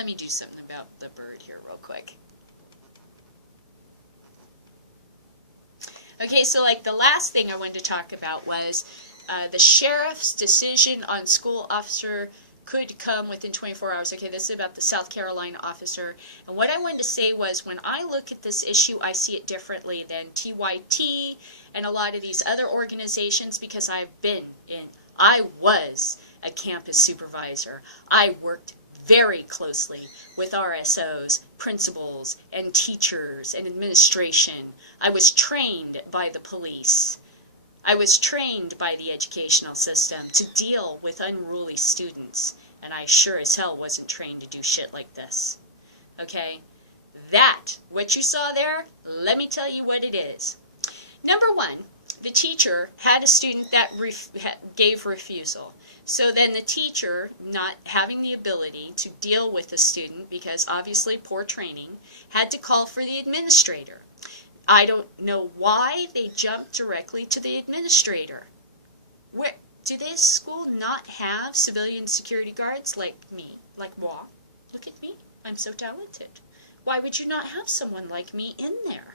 let me do something about the bird here real quick. Okay, so like the last thing I wanted to talk about was the sheriff's decision on school officer could come within 24 hours. Okay, this is about the South Carolina officer. And what I wanted to say was, when I look at this issue, I see it differently than TYT and a lot of these other organizations, because I was a campus supervisor. I worked very closely with RSOs, principals, and teachers, and administration. I was trained by the police. I was trained by the educational system to deal with unruly students, and I sure as hell wasn't trained to do shit like this. Okay? That, what you saw there, let me tell you what it is. Number one, the teacher had a student that gave refusal. So then the teacher, not having the ability to deal with the student, because obviously poor training, had to call for the administrator. I don't know why they jumped directly to the administrator. Where do this school not have civilian security guards like me, like moi? Look at me, I'm so talented. Why would you not have someone like me in there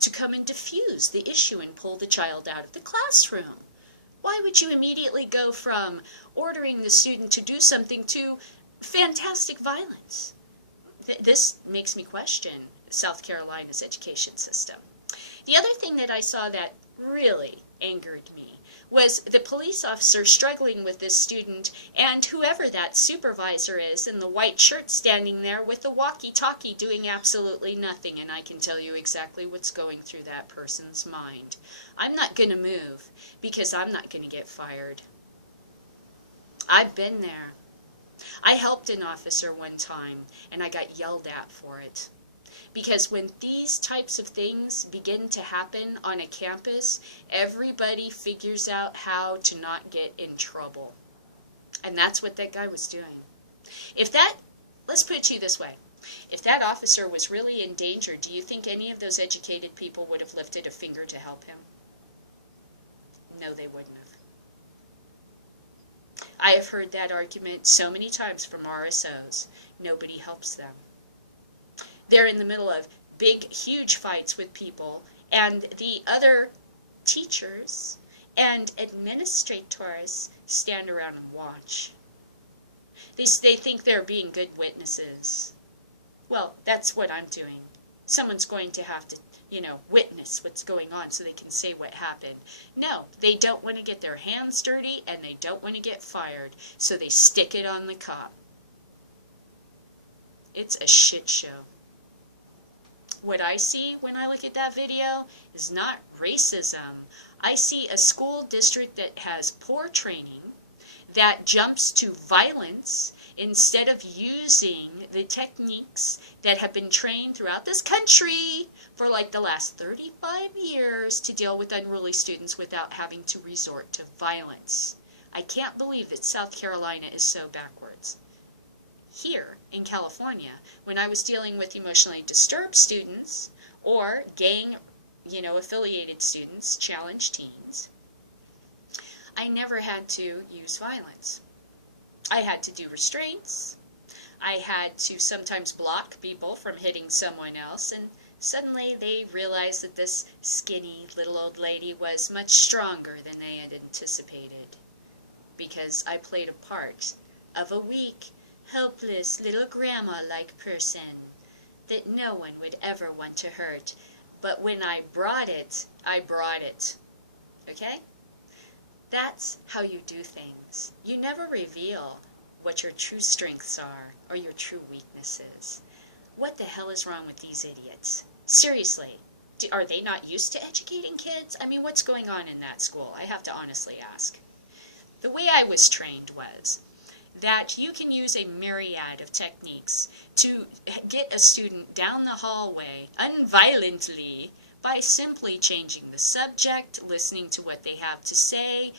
to come and diffuse the issue and pull the child out of the classroom? Why would you immediately go from ordering the student to do something to fantastic violence? This makes me question South Carolina's education system. The other thing that I saw that really angered me was the police officer struggling with this student, and whoever that supervisor is in the white shirt standing there with the walkie-talkie doing absolutely nothing. And I can tell you exactly what's going through that person's mind. I'm not going to move because I'm not going to get fired. I've been there. I helped an officer one time and I got yelled at for it. Because when these types of things begin to happen on a campus, everybody figures out how to not get in trouble. And that's what that guy was doing. Let's put it to you this way. If that officer was really in danger, do you think any of those educated people would have lifted a finger to help him? No, they wouldn't have. I have heard that argument so many times from RSOs. Nobody helps them. They're in the middle of big, huge fights with people, and the other teachers and administrators stand around and watch. They think they're being good witnesses. Well, that's what I'm doing. Someone's going to have to, witness what's going on so they can say what happened. No, they don't want to get their hands dirty, and they don't want to get fired, so they stick it on the cop. It's a shit show. What I see when I look at that video is not racism. I see a school district that has poor training, that jumps to violence instead of using the techniques that have been trained throughout this country for like the last 35 years to deal with unruly students without having to resort to violence. I can't believe that South Carolina is so backwards. Here in California, when I was dealing with emotionally disturbed students or gang, affiliated students, challenged teens, I never had to use violence. I had to do restraints. I had to sometimes block people from hitting someone else, and suddenly they realized that this skinny little old lady was much stronger than they had anticipated, because I played a part of a weak, helpless little grandma-like person that no one would ever want to hurt. But when I brought it, I brought it. Okay? That's how you do things. You never reveal what your true strengths are or your true weaknesses. What the hell is wrong with these idiots? Seriously, are they not used to educating kids? I mean, what's going on in that school? I have to honestly ask. The way I was trained was that you can use a myriad of techniques to get a student down the hallway unviolently by simply changing the subject, listening to what they have to say,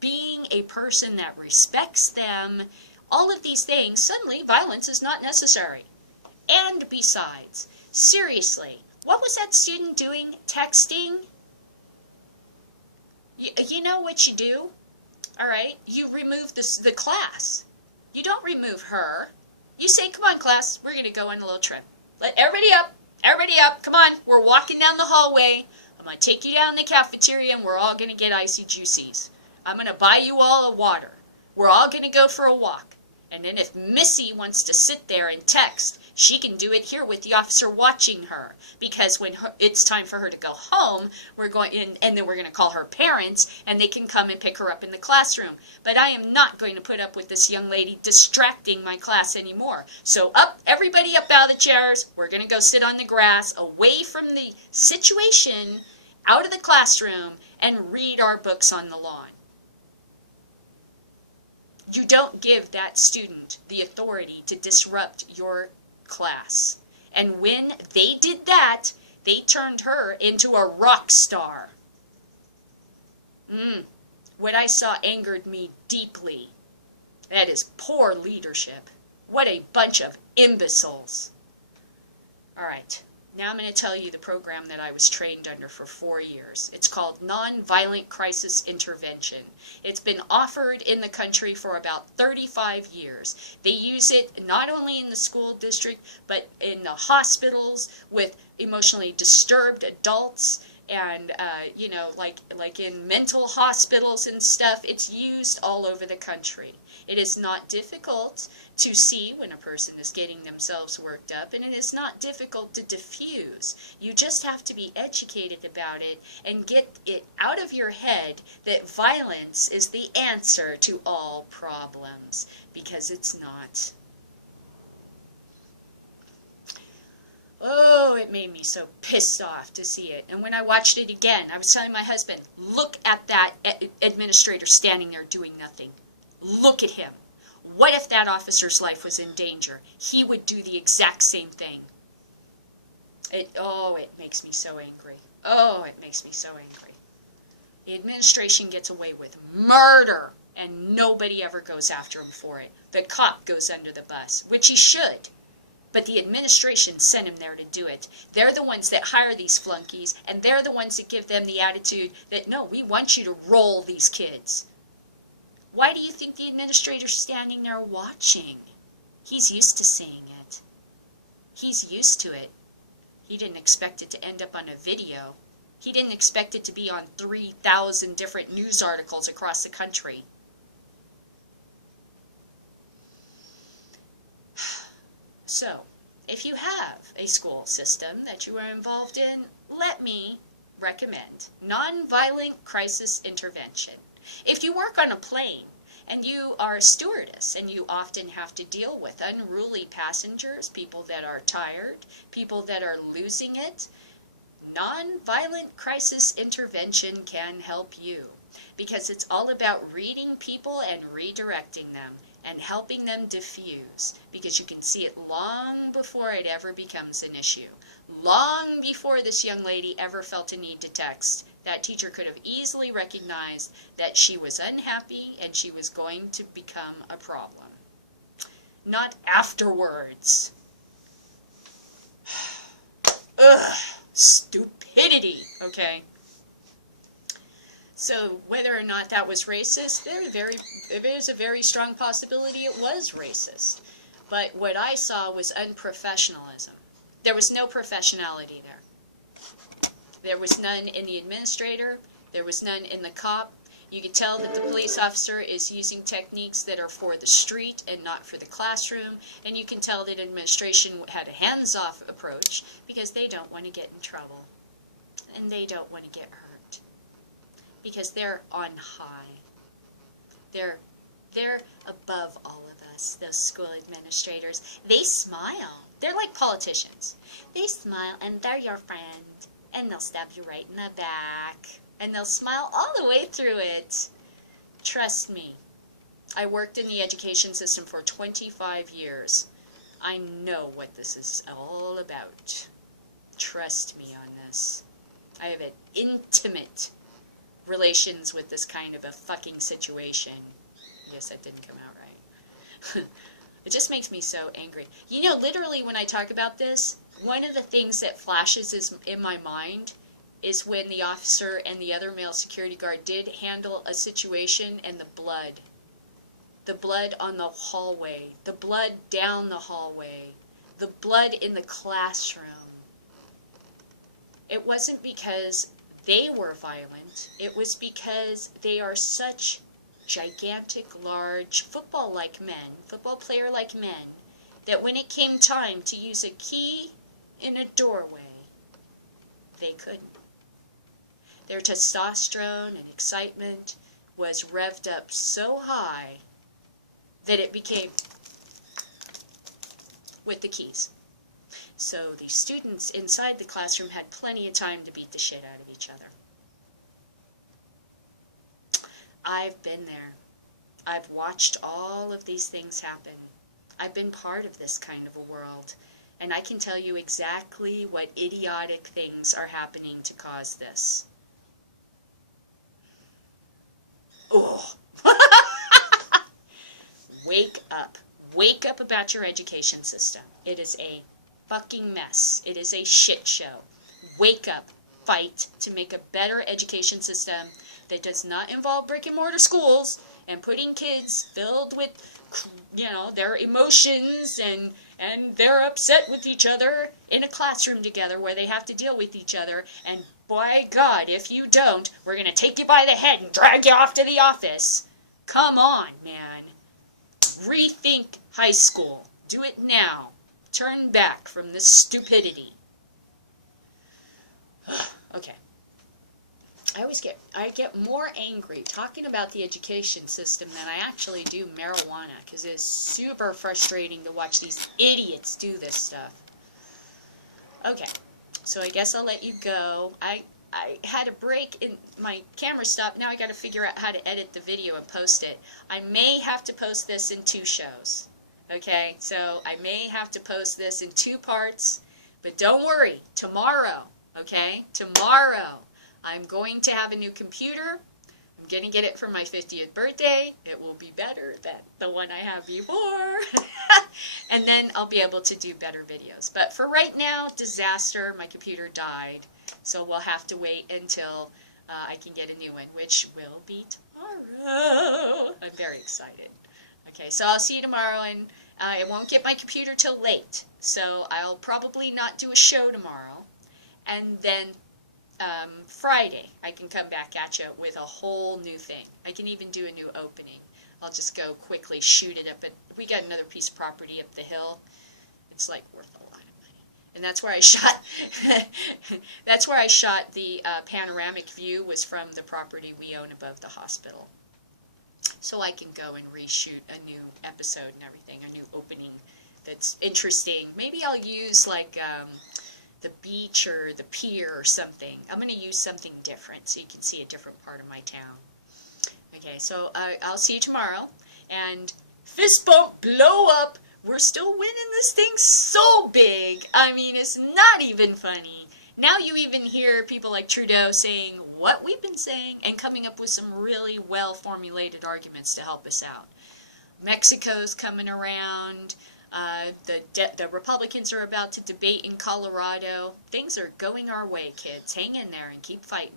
being a person that respects them. All of these things, suddenly violence is not necessary. And besides, seriously, what was that student doing? Texting? You know what you do? All right? You remove the class. You don't remove her. You say, come on, class, we're going to go on a little trip. Let everybody up, come on, we're walking down the hallway. I'm going to take you down in the cafeteria and we're all going to get icy juicies. I'm going to buy you all a water. We're all going to go for a walk. And then if Missy wants to sit there and text, she can do it here with the officer watching her. Because when it's time for her to go home, we're going in, and then we're going to call her parents, and they can come and pick her up in the classroom. But I am not going to put up with this young lady distracting my class anymore. So everybody up out of the chairs. We're going to go sit on the grass, away from the situation, out of the classroom, and read our books on the lawn. You don't give that student the authority to disrupt your class. And when they did that, they turned her into a rock star. What I saw angered me deeply. That is poor leadership. What a bunch of imbeciles. All right. Now I'm going to tell you the program that I was trained under for 4 years. It's called Nonviolent Crisis Intervention. It's been offered in the country for about 35 years. They use it not only in the school district, but in the hospitals with emotionally disturbed adults and, like in mental hospitals and stuff. It's used all over the country. It is not difficult to see when a person is getting themselves worked up, and it is not difficult to diffuse. You just have to be educated about it and get it out of your head that violence is the answer to all problems, because it's not. Oh, it made me so pissed off to see it. And when I watched it again, I was telling my husband, look at that administrator standing there doing nothing. Look at him. What if that officer's life was in danger? He would do the exact same thing. It makes me so angry. Oh, it makes me so angry. The administration gets away with murder, and nobody ever goes after him for it. The cop goes under the bus, which he should. But the administration sent him there to do it. They're the ones that hire these flunkies, and they're the ones that give them the attitude that, no, we want you to roll these kids. Why do you think the administrator's standing there watching? He's used to seeing it. He's used to it. He didn't expect it to end up on a video. He didn't expect it to be on 3,000 different news articles across the country. So, if you have a school system that you are involved in, let me recommend Nonviolent Crisis Intervention. If you work on a plane and you are a stewardess and you often have to deal with unruly passengers, people that are tired, people that are losing it, Nonviolent Crisis Intervention can help you, because it's all about reading people and redirecting them and helping them diffuse, because you can see it long before it ever becomes an issue. Long before this young lady ever felt a need to text, that teacher could have easily recognized that she was unhappy and she was going to become a problem. Not afterwards. Ugh, stupidity, okay? So whether or not that was racist, there's a very strong possibility it was racist. But what I saw was unprofessionalism. There was no professionality there. There was none in the administrator. There was none in the cop. You could tell that the police officer is using techniques that are for the street and not for the classroom. And you can tell that administration had a hands-off approach because they don't want to get in trouble. And they don't want to get hurt. Because they're on high. They're above all of us, those school administrators. They smile. They're like politicians. They smile and they're your friend. And they'll stab you right in the back. And they'll smile all the way through it. Trust me. I worked in the education system for 25 years. I know what this is all about. Trust me on this. I have an intimate relations with this kind of a fucking situation. Yes, that didn't come out right. It just makes me so angry. You know, literally when I talk about this, one of the things that flashes in my mind is when the officer and the other male security guard did handle a situation and the blood the blood on the hallway, the blood down the hallway, the blood in the classroom. It wasn't because they were violent. It was because they are such gigantic, large, football-like men, football player-like men, that when it came time to use a key in a doorway, they couldn't. Their testosterone and excitement was revved up so high that it became with the keys. So the students inside the classroom had plenty of time to beat the shit out of each other. I've been there. I've watched all of these things happen. I've been part of this kind of a world, and I can tell you exactly what idiotic things are happening to cause this. Oh. Wake up. Wake up about your education system. It is a fucking mess. It is a shit show. Wake up. Fight to make a better education system that does not involve brick and mortar schools and putting kids filled with, their emotions and they're upset with each other in a classroom together where they have to deal with each other. And by God, if you don't, we're going to take you by the head and drag you off to the office. Come on, man. Rethink high school. Do it now. Turn back from this stupidity. Okay. I get more angry talking about the education system than I actually do marijuana, because it's super frustrating to watch these idiots do this stuff. Okay, so I guess I'll let you go. I had a break in my camera stopped. Now I got to figure out how to edit the video and post it. I may have to post this in 2 shows. Okay, so I may have to post this in 2 parts, but don't worry, tomorrow, okay, tomorrow, I'm going to have a new computer. I'm going to get it for my 50th birthday. It will be better than the one I have before. And then I'll be able to do better videos. But for right now, disaster, my computer died. So we'll have to wait until I can get a new one, which will be tomorrow. I'm very excited. Okay, so I'll see you tomorrow, and I won't get my computer till late. So I'll probably not do a show tomorrow. And then Friday, I can come back at you with a whole new thing. I can even do a new opening. I'll just go quickly shoot it up. We got another piece of property up the hill. It's like worth a lot of money. And that's where I shot, that's where I shot the panoramic view, was from the property we own above the hospital. So I can go and reshoot a new episode and everything, a new opening that's interesting. Maybe I'll use like the beach or the pier or something. I'm going to use something different so you can see a different part of my town. Okay, so I'll see you tomorrow. And fist bump, blow up. We're still winning this thing so big. I mean, it's not even funny. Now you even hear people like Trudeau saying what we've been saying and coming up with some really well-formulated arguments to help us out. Mexico's coming around. The Republicans are about to debate in Colorado. Things are going our way, kids. Hang in there and keep fighting.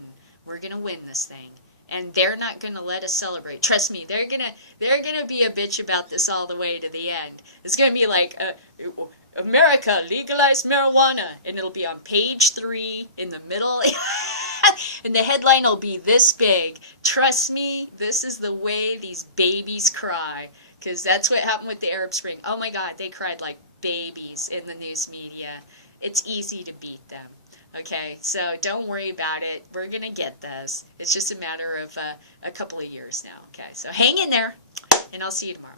We're going to win this thing. And they're not going to let us celebrate. Trust me, they're gonna be a bitch about this all the way to the end. It's going to be like, America legalized marijuana. And it'll be on page 3 in the middle. And the headline will be this big. Trust me, this is the way these babies cry. Because that's what happened with the Arab Spring. Oh my God, they cried like babies in the news media. It's easy to beat them. Okay, so don't worry about it. We're going to get this. It's just a matter of a couple of years now. Okay, so hang in there, and I'll see you tomorrow.